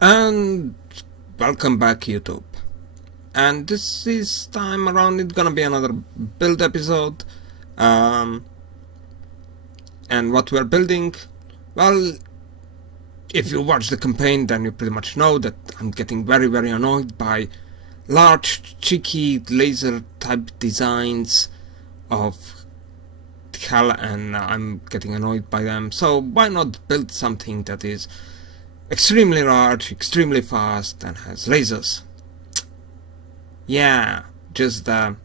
And welcome back, YouTube. And this time around it's gonna be another build episode. And what we're building, well, if you watch the campaign, then you pretty much know that I'm getting very annoyed by large, cheeky, laser type designs of hell, and I'm getting annoyed by them. So why not build something that is extremely large, extremely fast, and has lasers? Yeah, just I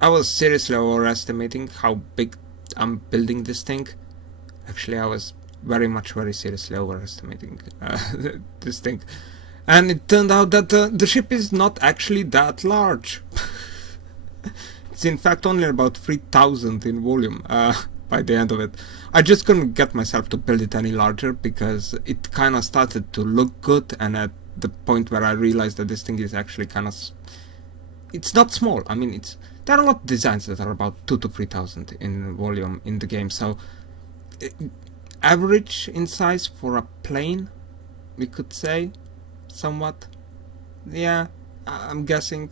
was seriously overestimating how big I'm building this thing. Actually, I was very seriously overestimating this thing. And it turned out that the ship is not actually that large. It's in fact only about 3,000 in volume by the end of it. I just couldn't get myself to build it any larger because it kind of started to look good, and at the point where I realized that this thing is actually kind of... It's not small. I mean, there are a lot of designs that are about 2,000 to 3,000 in volume in the game, so average in size for a plane, we could say, somewhat. Yeah, I'm guessing.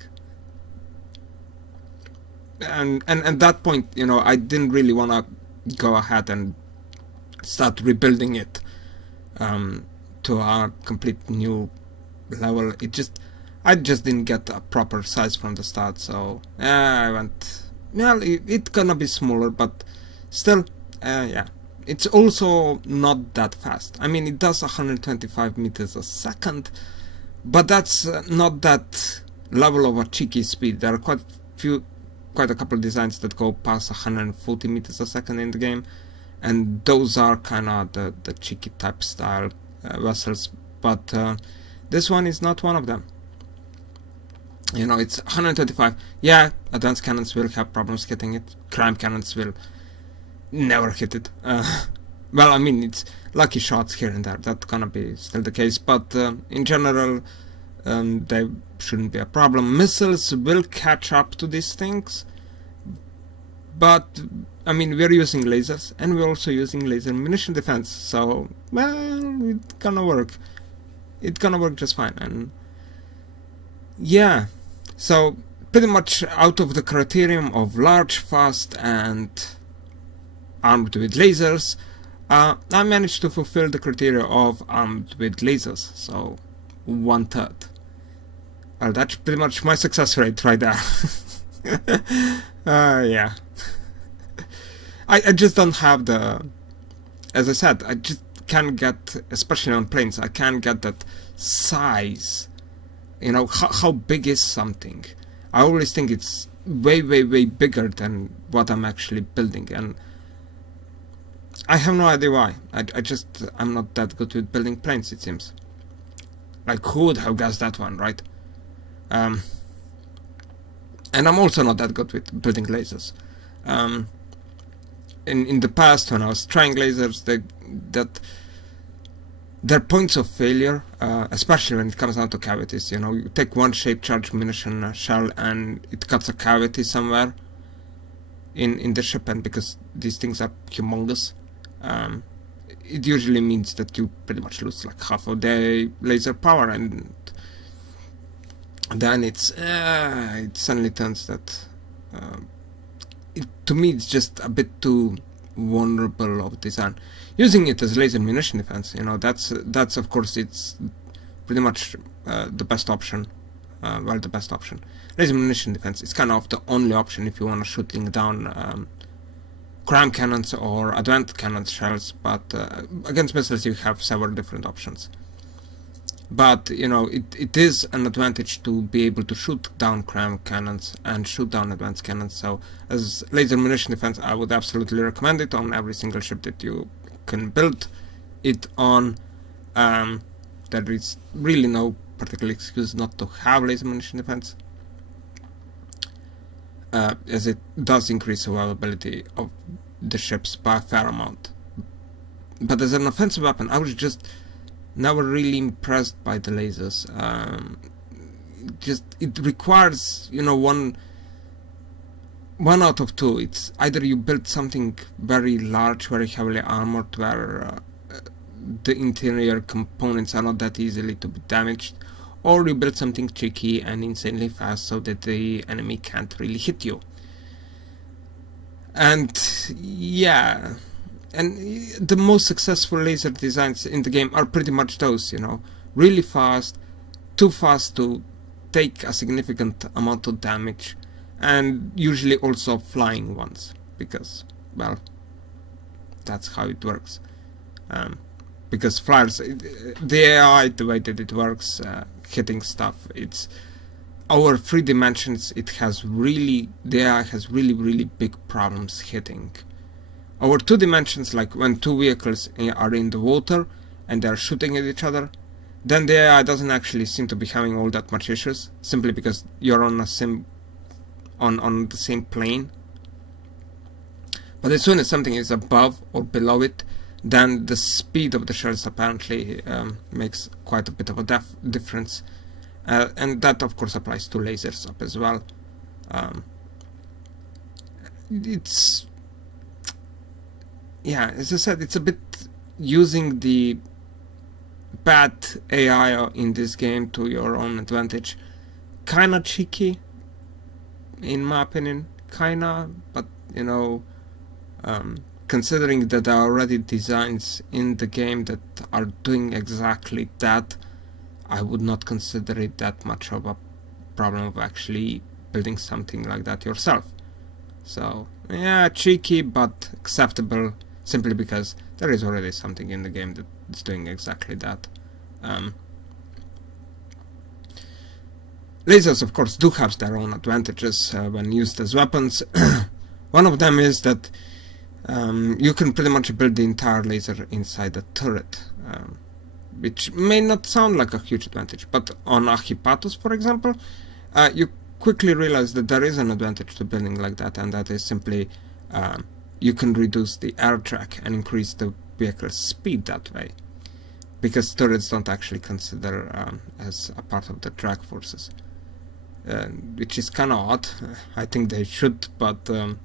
And at that point, you know, I didn't really want to go ahead and start rebuilding it to a complete new level. I just didn't get a proper size from the start, so I went, well, it's gonna be smaller, but still, yeah. It's also not that fast. I mean, it does 125 meters a second, but that's not that level of a cheeky speed. There are quite a couple of designs that go past 140 meters a second in the game, and those are kind of the cheeky type style vessels, but this one is not one of them. You know, it's 125. Yeah, advanced cannons will have problems hitting it. Crime cannons will never hit it. Well, I mean, it's lucky shots here and there. That's gonna be still the case, but in general, they shouldn't be a problem. Missiles will catch up to these things, but I mean, we're using lasers, and we're also using laser munition defense, so, well, it's gonna work. It's gonna work just fine. And yeah, so pretty much out of the criterion of large, fast, and armed with lasers, I managed to fulfill the criteria of armed with lasers, so 1/3. Well, that's pretty much my success rate right there. Yeah. I just don't have the... As I said, I just can't get, especially on planes, I can't get that size. You know, how big is something? I always think it's way bigger than what I'm actually building, and I have no idea why. I'm not that good with building planes, it seems. Like, who would have guessed that one, right? And I'm also not that good with building lasers. In the past, when I was trying lasers, their points of failure, especially when it comes down to cavities. You know, you take one shape charge munition shell and it cuts a cavity somewhere in the ship, and because these things are humongous, it usually means that you pretty much lose like half of the laser power, and then it suddenly turns that to me it's just a bit too vulnerable of design. Using it as laser munition defense, you know, that's of course, it's pretty much the best option. Well, the best option. Laser munition defense is kind of the only option if you want to shooting down crime cannons or advanced cannon shells, but against missiles you have several different options. But, you know, it is an advantage to be able to shoot down crime cannons and shoot down advanced cannons, so as laser munition defense I would absolutely recommend it on every single ship that you can build it on. There is really no particular excuse not to have laser munition defense, as it does increase survivability of the ships by a fair amount. But as an offensive weapon, I was just never really impressed by the lasers. It requires, you know, one out of two. It's either you build something very large, very heavily armored, where the interior components are not that easily to be damaged, or you build something tricky and insanely fast so that the enemy can't really hit you. And yeah, and the most successful laser designs in the game are pretty much those, you know, really fast, too fast to take a significant amount of damage, and usually also flying ones, because, well, that's how it works. Because flyers, the AI, the way that it works, hitting stuff, it's our 3 dimensions, the AI has really big problems hitting. Our 2 dimensions, like when 2 vehicles are in the water and they're shooting at each other, then the AI doesn't actually seem to be having all that much issues, simply because you're on the same plane. But as soon as something is above or below it, then the speed of the shells apparently makes quite a bit of a difference. And that of course applies to lasers up as well. It's, yeah, as I said, it's a bit using the bad AI in this game to your own advantage. Kinda cheeky, in my opinion, kinda, but you know, considering that there are already designs in the game that are doing exactly that, I would not consider it that much of a problem of actually building something like that yourself. So yeah, cheeky but acceptable, simply because there is already something in the game that's doing exactly that. Lasers, of course, do have their own advantages when used as weapons. One of them is that you can pretty much build the entire laser inside a turret, which may not sound like a huge advantage, but on a Hippatus, for example, you quickly realize that there is an advantage to building like that, and that is simply you can reduce the air drag and increase the vehicle's speed that way, because turrets don't actually consider as a part of the drag forces, which is kind of odd. I think they should, but to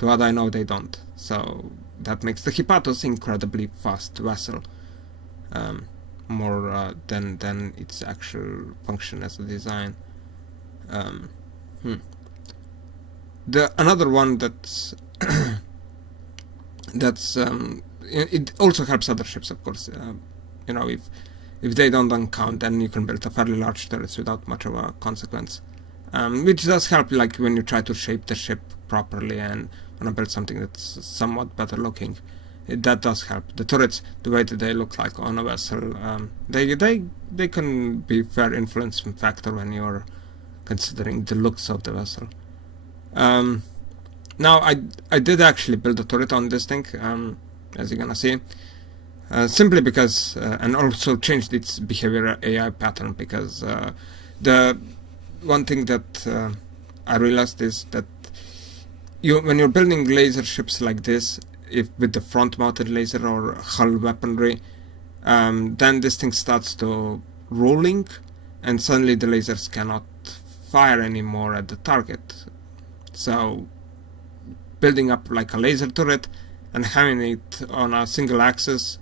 what I know, they don't. So that makes the Hippatus incredibly fast vessel, more than its actual function as a design. Another one that's it also helps other ships, of course. You know, if they don't uncount, then you can build a fairly large turrets without much of a consequence, which does help, like when you try to shape the ship properly and want to build something that's somewhat better looking. That does help. The turrets, the way that they look like on a vessel, they can be fair influence factor when you're considering the looks of the vessel. Now I did actually build a turret on this thing, as you're gonna see, simply because, and also changed its behavior AI pattern, because the one thing that I realized is that when you're building laser ships like this, if with the front-mounted laser or hull weaponry, then this thing starts to rolling, and suddenly the lasers cannot fire anymore at the target. So building up like a laser turret and having it on a single axis,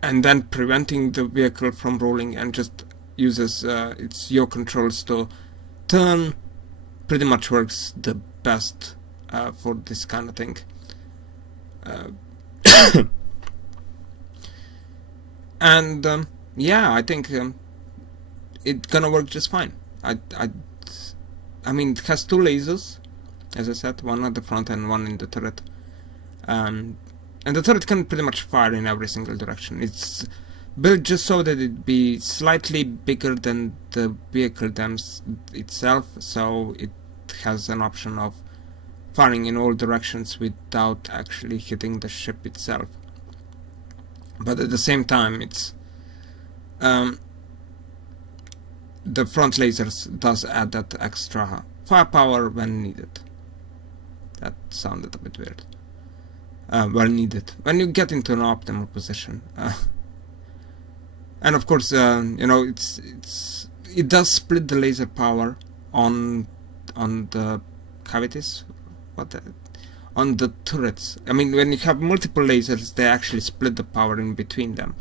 and then preventing the vehicle from rolling, and just uses its yaw controls to turn, pretty much works the best for this kind of thing. And yeah, I think it's gonna work just fine. I mean, it has 2 lasers, as I said, one at the front and one in the turret. And the turret can pretty much fire in every single direction. It's built just so that it be slightly bigger than the vehicle itself, so it has an option of firing in all directions without actually hitting the ship itself. But at the same time, it's the front lasers does add that extra firepower when needed. That sounded a bit weird. Well needed when you get into an optimal position. And of course, you know, it does split the laser power on the cavities, on the turrets. I mean, when you have multiple lasers, they actually split the power in between them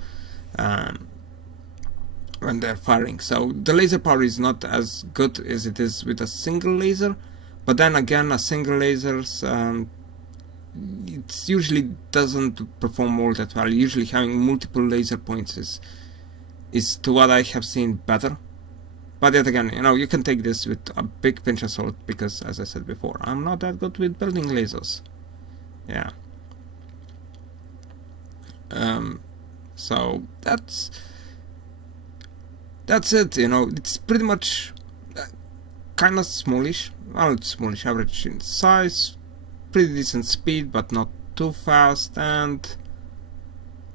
when they're firing. So the laser power is not as good as it is with a single laser, but then again, a single laser's it usually doesn't perform all that well. Usually having multiple laser points is to what I have seen better. But yet again, you know, you can take this with a big pinch of salt, because as I said before, I'm not that good with building lasers. Yeah. So that's it, you know. It's pretty much kind of smallish. Well, it's smallish, average in size, pretty decent speed, but not too fast, and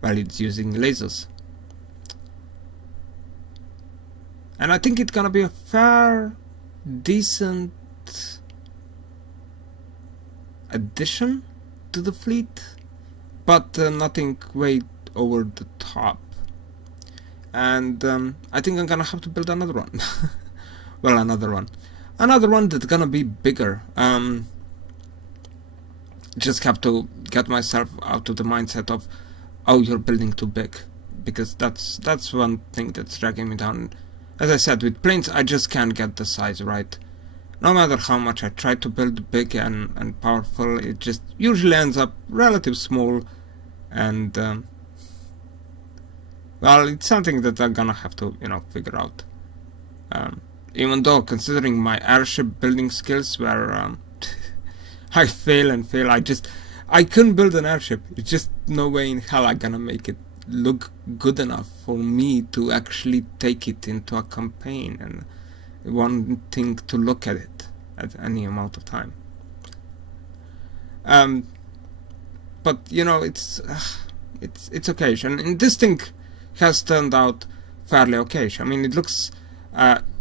well, it's using lasers. And I think it's gonna be a fair, decent addition to the fleet, but nothing way over the top. And I think I'm gonna have to build another one. Well, another one that's gonna be bigger. Just have to get myself out of the mindset of, oh, you're building too big, because that's one thing that's dragging me down. As I said, with planes, I just can't get the size right. No matter how much I try to build big and powerful, it just usually ends up relatively small, and well, it's something that I'm gonna have to, you know, figure out. Even though, considering my airship building skills, where I fail and fail, I couldn't build an airship. It's just no way in hell I'm gonna make it look good enough for me to actually take it into a campaign and wanting to look at it at any amount of time. But you know, it's okay, and this thing has turned out fairly okay. I mean, it looks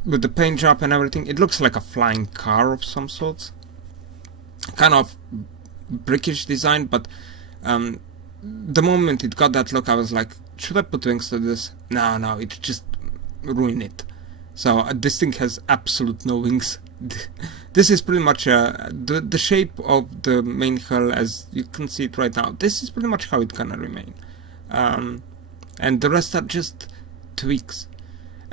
with the paint job and everything, it looks like a flying car of some sort, kind of brickish design, but the moment it got that look, I was like, should I put wings to this? No, it just ruined it. So this thing has absolute no wings. This is pretty much the shape of the main hull as you can see it right now. This is pretty much how it's gonna remain, and the rest are just tweaks.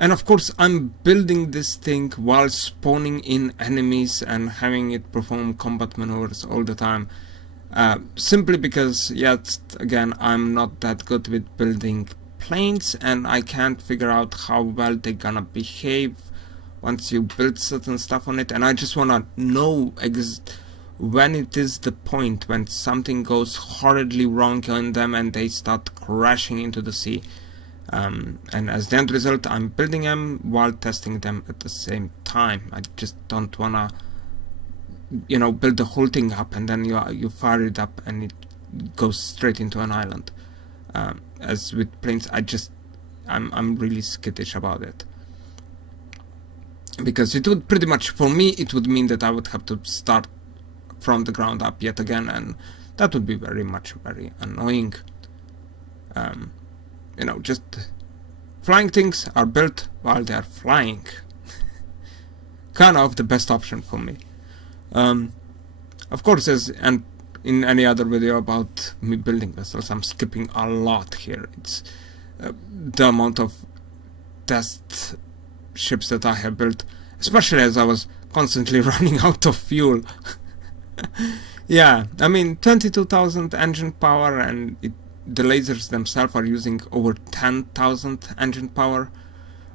And of course, I'm building this thing while spawning in enemies and having it perform combat maneuvers all the time. Simply because, yet again, I'm not that good with building planes, and I can't figure out how well they're gonna behave once you build certain stuff on it. And I just wanna know when it is the point when something goes horridly wrong on them and they start crashing into the sea. And as the end result, I'm building them while testing them at the same time. I just don't wanna, you know, build the whole thing up and then you fire it up and it goes straight into an island. As with planes, I'm really skittish about it, because it would pretty much, for me, it would mean that I would have to start from the ground up yet again, and that would be very annoying. You know, just flying things are built while they are flying. Kind of the best option for me. Of course, and in any other video about me building vessels, I'm skipping a lot here. It's the amount of test ships that I have built, especially as I was constantly running out of fuel. Yeah, I mean, 22,000 engine power, and the lasers themselves are using over 10,000 engine power.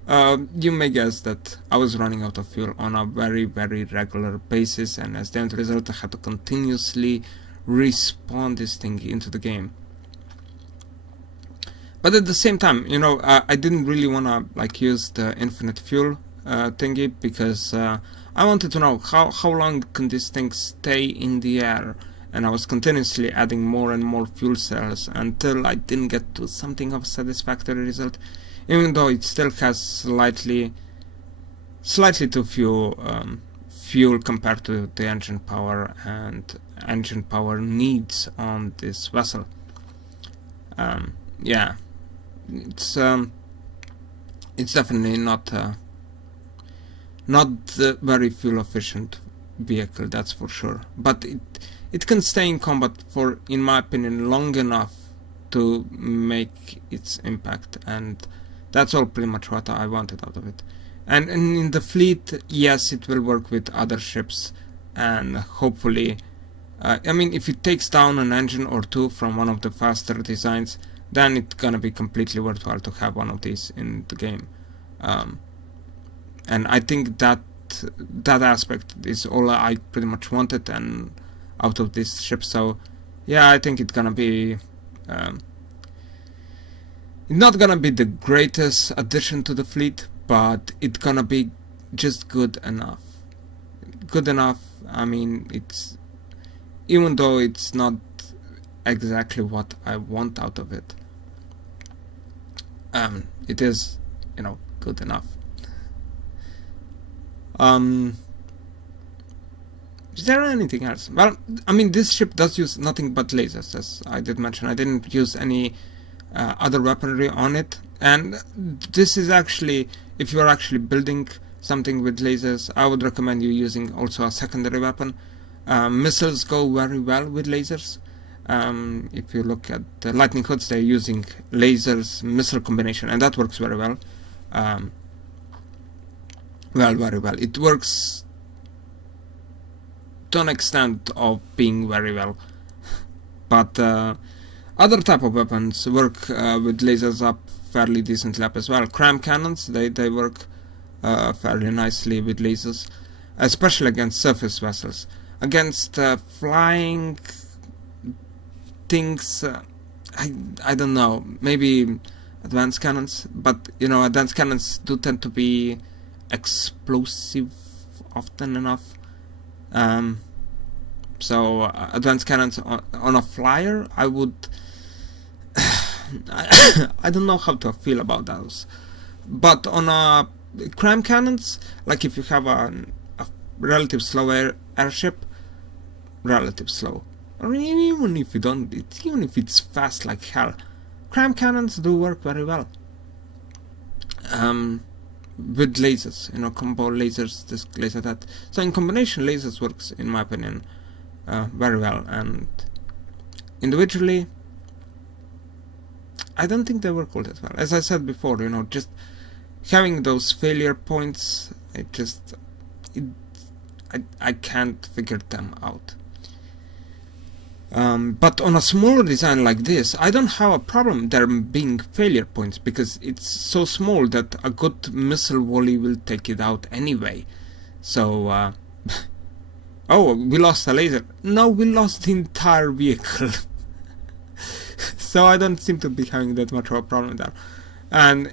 You may guess that I was running out of fuel on a very regular basis, and as the end result, I had to continuously respawn this thing into the game. But at the same time, you know, I didn't really wanna like use the infinite fuel thingy, because I wanted to know how long can this thing stay in the air, and I was continuously adding more and more fuel cells until I didn't get to something of a satisfactory result, even though it still has slightly too few fuel compared to the engine power and engine power needs on this vessel. Yeah, it's definitely not very fuel efficient vehicle, that's for sure. But it can stay in combat for, in my opinion, long enough to make its impact, and that's all pretty much what I wanted out of it. And in the fleet, yes, it will work with other ships, and hopefully, I mean, if it takes down an engine or two from one of the faster designs, then it's gonna be completely worthwhile to have one of these in the game. And I think that aspect is all I pretty much wanted and out of this ship. So yeah, I think it's gonna be not gonna be the greatest addition to the fleet, but it's gonna be just good enough. Good enough. I mean, it's, even though it's not exactly what I want out of it, it is, you know, good enough. Is there anything else? Well, I mean, this ship does use nothing but lasers, as I did mention. I didn't use any other weaponry on it, and this is actually, if you are actually building something with lasers, I would recommend you using also a secondary weapon. Missiles go very well with lasers. If you look at the lightning hoods, they're using lasers missile combination, and that works very well. Very well. It works to an extent of being very well, but other type of weapons work with lasers up fairly decently up as well. Cram cannons, they work fairly nicely with lasers, especially against surface vessels. Against flying things, I don't know, maybe advanced cannons, but you know, advanced cannons do tend to be explosive often enough. So advanced cannons on a flyer, I would I don't know how to feel about those, but on a cram cannons, like if you have a relative slow airship, relative slow, or even if you don't, even if it's fast like hell, cram cannons do work very well. With lasers, you know, combo lasers, this laser, that. So in combination, lasers works, in my opinion, very well, and individually, I don't think they work all that well. As I said before, you know, just having those failure points, I can't figure them out. But on a smaller design like this, I don't have a problem there being failure points, because it's so small that a good missile volley will take it out anyway. So, oh, we lost a laser. No, we lost the entire vehicle. So I don't seem to be having that much of a problem there. And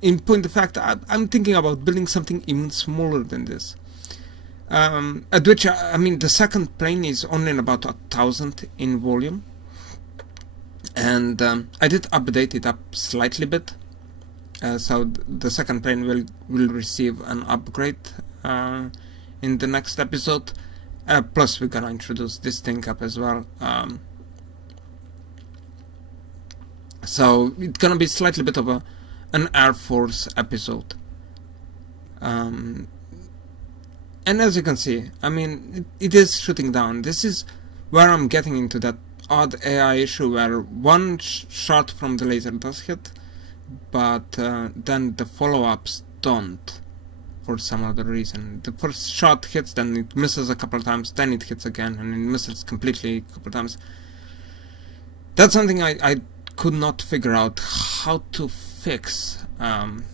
in point of fact, I'm thinking about building something even smaller than this. At which, I mean, the second plane is only about 1,000 in volume, and I did update it up slightly bit, so the second plane will receive an upgrade in the next episode. Plus, we're gonna introduce this thing up as well. So it's gonna be slightly bit of an Air Force episode. And as you can see, I mean, it is shooting down. This is where I'm getting into that odd AI issue where one shot from the laser does hit, but then the follow-ups don't, for some other reason. The first shot hits, then it misses a couple of times, then it hits again, and it misses completely a couple of times. That's something I could not figure out how to fix, and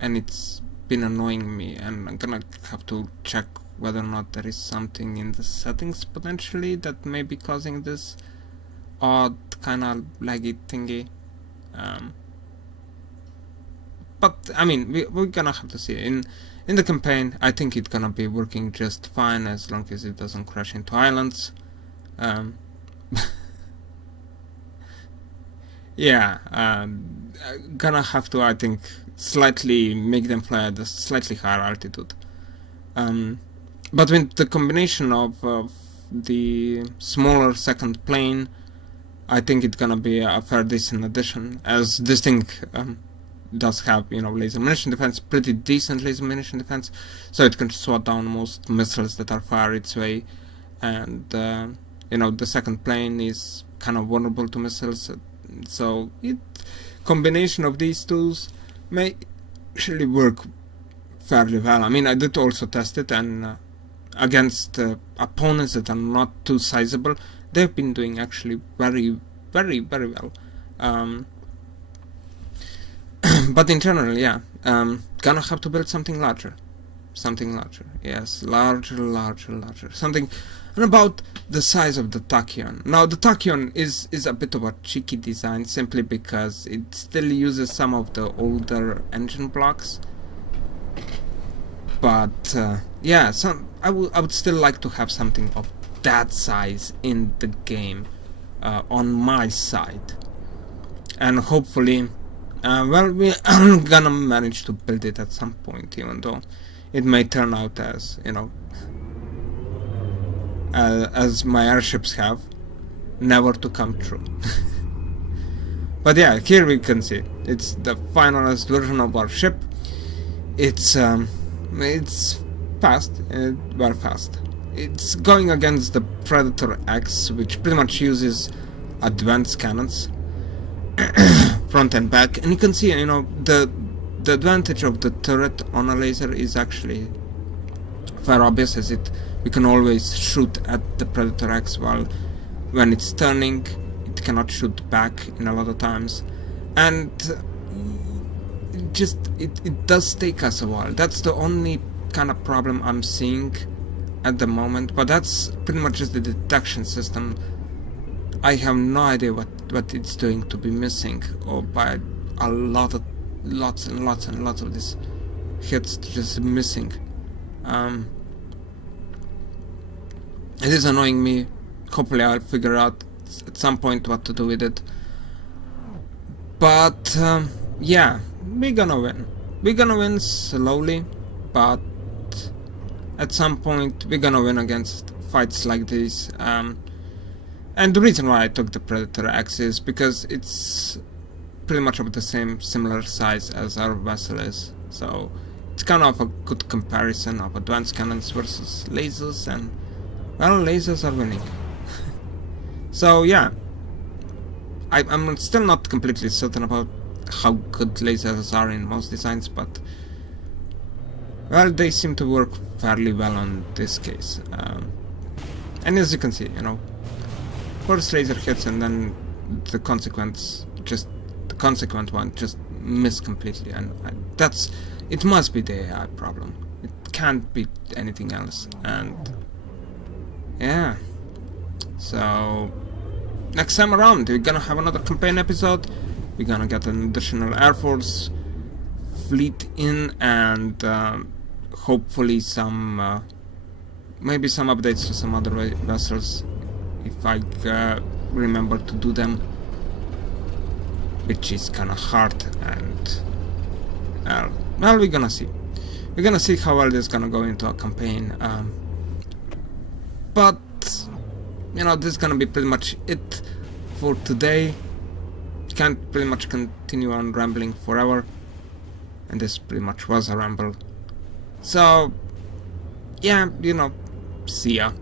it's been annoying me, and I'm gonna have to check whether or not there is something in the settings potentially that may be causing this odd kind of laggy thingy. But I mean, we're gonna have to see. In the campaign, I think it's gonna be working just fine as long as it doesn't crash into islands. Yeah, gonna have to, I think, slightly make them fly at a slightly higher altitude. But with the combination of the smaller second plane, I think it's gonna be a fair decent addition, as this thing does have, you know, laser munition defense, pretty decent laser munition defense, so it can swat down most missiles that are fired its way. And you know, the second plane is kind of vulnerable to missiles, so combination of these tools may actually work fairly well. I mean, I did also test it, and against opponents that are not too sizable, they've been doing actually very well. But in general, yeah, gonna have to build something larger. Yes, larger. Something about the size of the Tachyon. Now, the Tachyon is a bit of a cheeky design, simply because it still uses some of the older engine blocks. But yeah, I would still like to have something of that size in the game on my side, and hopefully, well, we are gonna manage to build it at some point, even though it may turn out as, you know, as my airships have, never to come true. But yeah, here we can see it's the finalized version of our ship. It's fast, very fast. It's going against the Predator X, which pretty much uses advanced cannons, front and back. And you can see, you know, the advantage of the turret on a laser is actually very obvious, as we can always shoot at the Predator X, while when it's turning, it cannot shoot back in a lot of times, and it does take us a while. That's the only kind of problem I'm seeing at the moment, but that's pretty much just the detection system. I have no idea what it's doing to be missing, or by a lots and lots of these hits just missing. It is annoying me. Hopefully I'll figure out at some point what to do with it. But yeah, we're gonna win. We're gonna win slowly, but at some point we're gonna win against fights like this. And the reason why I took the Predator X is because it's pretty much of the similar size as our vessel is. So it's kind of a good comparison of advanced cannons versus lasers, and well, lasers are winning. So yeah, I'm still not completely certain about how good lasers are in most designs, but well, they seem to work fairly well on this case. And as you can see, you know, first laser hits, and then the consequent one just missed completely, and it must be the AI problem. It can't be anything else. And yeah, so next time around we're gonna have another campaign episode. We're gonna get an additional Air Force fleet in, and hopefully some maybe some updates to some other vessels, if I remember to do them, which is kinda hard. And well, we're gonna see. We're gonna see how well this is gonna go into a campaign. But you know, this is gonna be pretty much it for today. Can't pretty much continue on rambling forever, and this pretty much was a ramble. So yeah, you know, see ya.